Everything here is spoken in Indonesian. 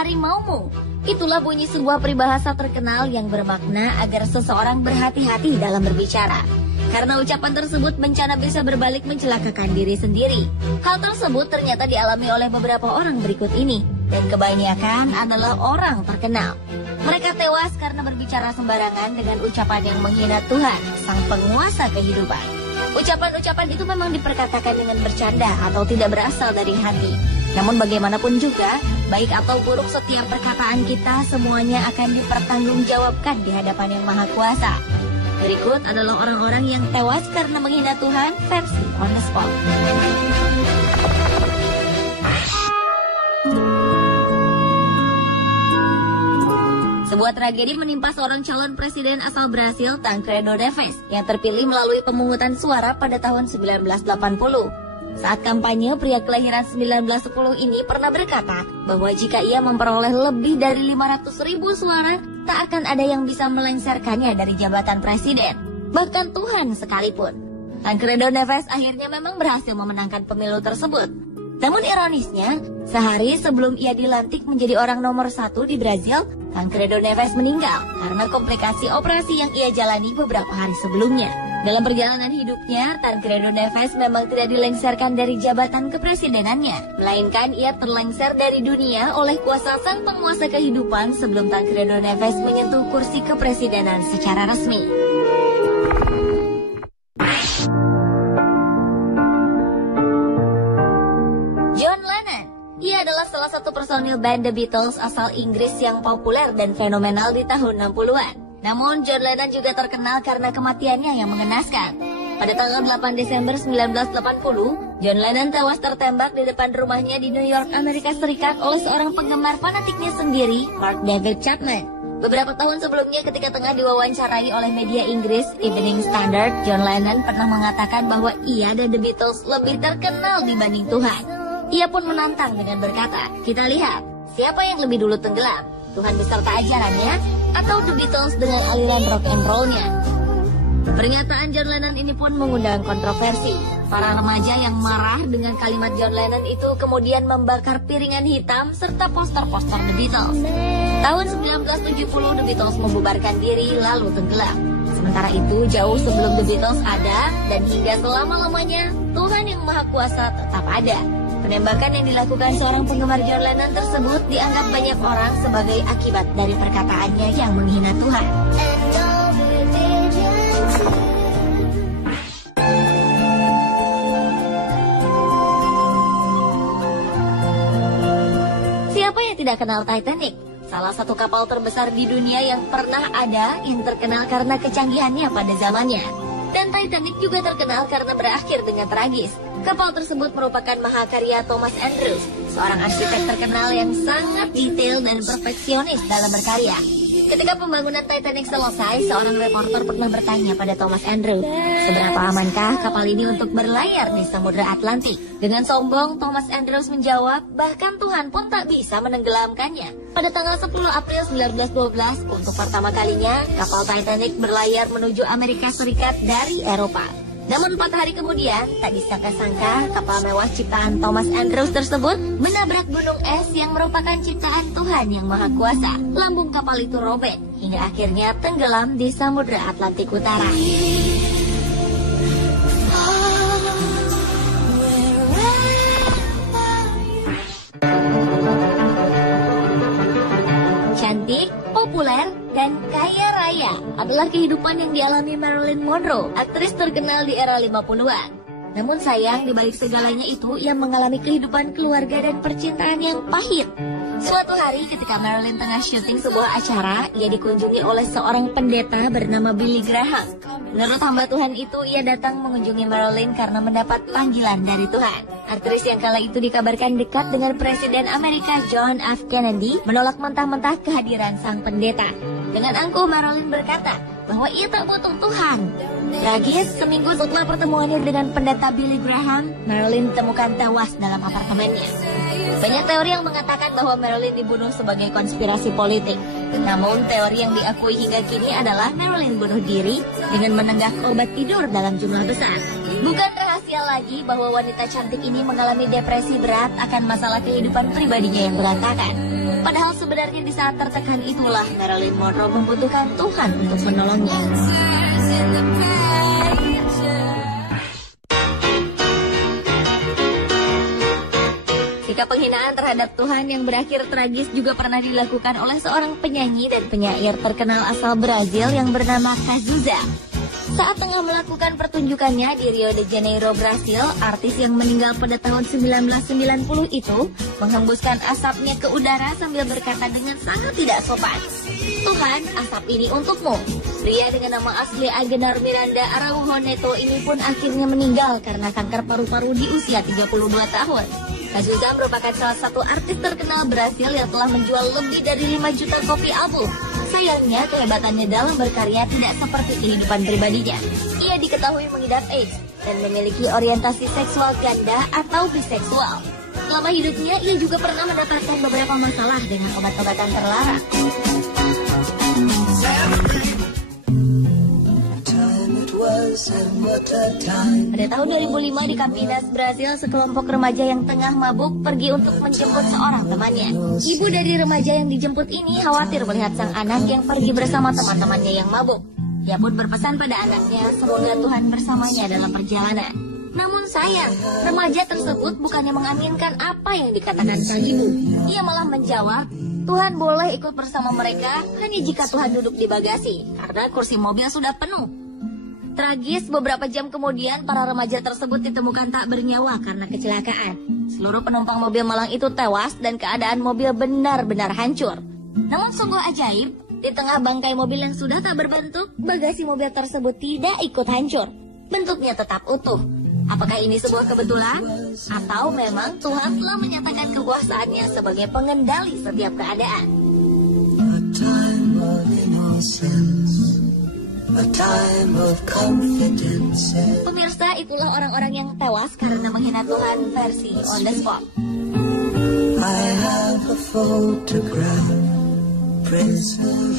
harimaumu. Itulah bunyi sebuah peribahasa terkenal yang bermakna agar seseorang berhati-hati dalam berbicara. Karena ucapan tersebut bencana bisa berbalik mencelakakan diri sendiri. Hal tersebut ternyata dialami oleh beberapa orang berikut ini. Dan kebanyakan adalah orang terkenal. Mereka tewas karena berbicara sembarangan dengan ucapan yang menghina Tuhan, sang penguasa kehidupan. Ucapan-ucapan itu memang diperkatakan dengan bercanda atau tidak berasal dari hati. Namun bagaimanapun juga, baik atau buruk setiap perkataan kita semuanya akan dipertanggungjawabkan di hadapan Yang Maha Kuasa. Berikut adalah orang-orang yang tewas karena menghina Tuhan versi on the spot. Sebuah tragedi menimpa seorang calon presiden asal Brasil, Tancredo Neves, yang terpilih melalui pemungutan suara pada tahun 1980. Saat kampanye, pria kelahiran 1910 ini pernah berkata bahwa jika ia memperoleh lebih dari 500.000 suara, tak akan ada yang bisa melengsarkannya dari jabatan presiden, bahkan Tuhan sekalipun. Tancredo Neves akhirnya memang berhasil memenangkan pemilu tersebut. Namun ironisnya, sehari sebelum ia dilantik menjadi orang nomor 1 di Brazil, Tancredo Neves meninggal karena komplikasi operasi yang ia jalani beberapa hari sebelumnya. Dalam perjalanan hidupnya, Tancredo Neves memang tidak dilengsarkan dari jabatan kepresidenannya, melainkan ia terlengser dari dunia oleh kuasa sang penguasa kehidupan sebelum Tancredo Neves menyentuh kursi kepresidenan secara resmi. John Lennon. Ia adalah salah satu personil band The Beatles asal Inggris yang populer dan fenomenal di tahun 60-an. Namun John Lennon juga terkenal karena kematiannya yang mengenaskan. Pada tanggal 8 Desember 1980, John Lennon tewas tertembak di depan rumahnya di New York, Amerika Serikat oleh seorang penggemar fanatiknya sendiri, Mark David Chapman. Beberapa tahun sebelumnya ketika tengah diwawancarai oleh media Inggris, Evening Standard, John Lennon pernah mengatakan bahwa ia dan The Beatles lebih terkenal dibanding Tuhan. Ia pun menantang dengan berkata, "Kita lihat, siapa yang lebih dulu tenggelam? Tuhan beserta ajarannya atau The Beatles dengan aliran rock and roll-nya?" Pernyataan John Lennon ini pun mengundang kontroversi. Para remaja yang marah dengan kalimat John Lennon itu kemudian membakar piringan hitam serta poster-poster The Beatles. Tahun 1970 The Beatles membubarkan diri lalu tenggelam. Sementara itu jauh sebelum The Beatles ada dan hingga selama-lamanya Tuhan yang Maha Kuasa tetap ada. Penembakan yang dilakukan seorang penggemar John Lennon tersebut dianggap banyak orang sebagai akibat dari perkataannya yang menghina Tuhan. Siapa yang tidak kenal Titanic? Salah satu kapal terbesar di dunia yang pernah ada yang terkenal karena kecanggihannya pada zamannya. Dan Titanic juga terkenal karena berakhir dengan tragis. Kapal tersebut merupakan mahakarya Thomas Andrews, seorang arsitek terkenal yang sangat detail dan perfeksionis dalam berkarya. Ketika pembangunan Titanic selesai, seorang reporter pernah bertanya pada Thomas Andrews, seberapa amankah kapal ini untuk berlayar di Samudra Atlantik? Dengan sombong, Thomas Andrews menjawab, bahkan Tuhan pun tak bisa menenggelamkannya. Pada tanggal 10 April 1912, untuk pertama kalinya, kapal Titanic berlayar menuju Amerika Serikat dari Eropa. Namun 4 hari kemudian, tak disangka-sangka kapal mewah ciptaan Thomas Andrews tersebut menabrak gunung es yang merupakan ciptaan Tuhan yang Maha Kuasa. Lambung kapal itu robek hingga akhirnya tenggelam di Samudra Atlantik Utara. Cantik, populer, dan kaya raya adalah kehidupan yang dialami Marilyn Monroe, aktris terkenal di era 50-an. Namun sayang, di balik segalanya itu, ia mengalami kehidupan keluarga dan percintaan yang pahit. Suatu hari ketika Marilyn tengah syuting sebuah acara, ia dikunjungi oleh seorang pendeta bernama Billy Graham. Menurut hamba Tuhan itu, ia datang mengunjungi Marilyn karena mendapat panggilan dari Tuhan. Aktris yang kala itu dikabarkan dekat dengan Presiden Amerika John F. Kennedy menolak mentah-mentah kehadiran sang pendeta. Dengan angkuh Marilyn berkata bahwa ia tak butuh Tuhan. Tragis, seminggu setelah pertemuannya dengan pendeta Billy Graham, Marilyn ditemukan tewas dalam apartemennya. Banyak teori yang mengatakan bahwa Marilyn dibunuh sebagai konspirasi politik. Namun teori yang diakui hingga kini adalah Marilyn bunuh diri dengan menenggak obat tidur dalam jumlah besar. Bukan rahasia lagi bahwa wanita cantik ini mengalami depresi berat akan masalah kehidupan pribadinya yang berantakan. Padahal sebenarnya di saat tertekan itulah Marilyn Monroe membutuhkan Tuhan untuk menolongnya. Sikap penghinaan terhadap Tuhan yang berakhir tragis juga pernah dilakukan oleh seorang penyanyi dan penyair terkenal asal Brazil yang bernama Cazuza. Saat tengah melakukan pertunjukannya di Rio de Janeiro, Brasil, artis yang meninggal pada tahun 1990 itu menghembuskan asapnya ke udara sambil berkata dengan sangat tidak sopan, "Tuhan, asap ini untukmu." Pria dengan nama asli Agenor Miranda Araujo Neto ini pun akhirnya meninggal karena kanker paru-paru di usia 32 tahun. Cazuza merupakan salah satu artis terkenal Brasil yang telah menjual lebih dari 5 juta kopi album. Sayangnya, kehebatannya dalam berkarya tidak seperti kehidupan pribadinya. Ia diketahui mengidap AIDS dan memiliki orientasi seksual ganda atau biseksual. Selama hidupnya, ia juga pernah mendapatkan beberapa masalah dengan obat-obatan terlarang. Pada tahun 2005 di Campinas, Brasil, sekelompok remaja yang tengah mabuk pergi untuk menjemput seorang temannya. Ibu dari remaja yang dijemput ini khawatir melihat sang anak yang pergi bersama teman-temannya yang mabuk. Ia pun berpesan pada anaknya semoga Tuhan bersamanya dalam perjalanan. Namun sayang, remaja tersebut bukannya mengaminkan apa yang dikatakan sang ibu. Ia malah menjawab, Tuhan boleh ikut bersama mereka hanya jika Tuhan duduk di bagasi, karena kursi mobil sudah penuh. Tragis, beberapa jam kemudian para remaja tersebut ditemukan tak bernyawa karena kecelakaan. Seluruh penumpang mobil malang itu tewas dan keadaan mobil benar-benar hancur. Namun sungguh ajaib, di tengah bangkai mobil yang sudah tak berbentuk, bagasi mobil tersebut tidak ikut hancur. Bentuknya tetap utuh. Apakah ini sebuah kebetulan? Atau memang Tuhan telah menyatakan kekuasaannya sebagai pengendali setiap keadaan? A time of confidence. Pemirsa, itulah orang-orang yang tewas karena menghina Tuhan versi On The Spot. I have a photograph, Prince of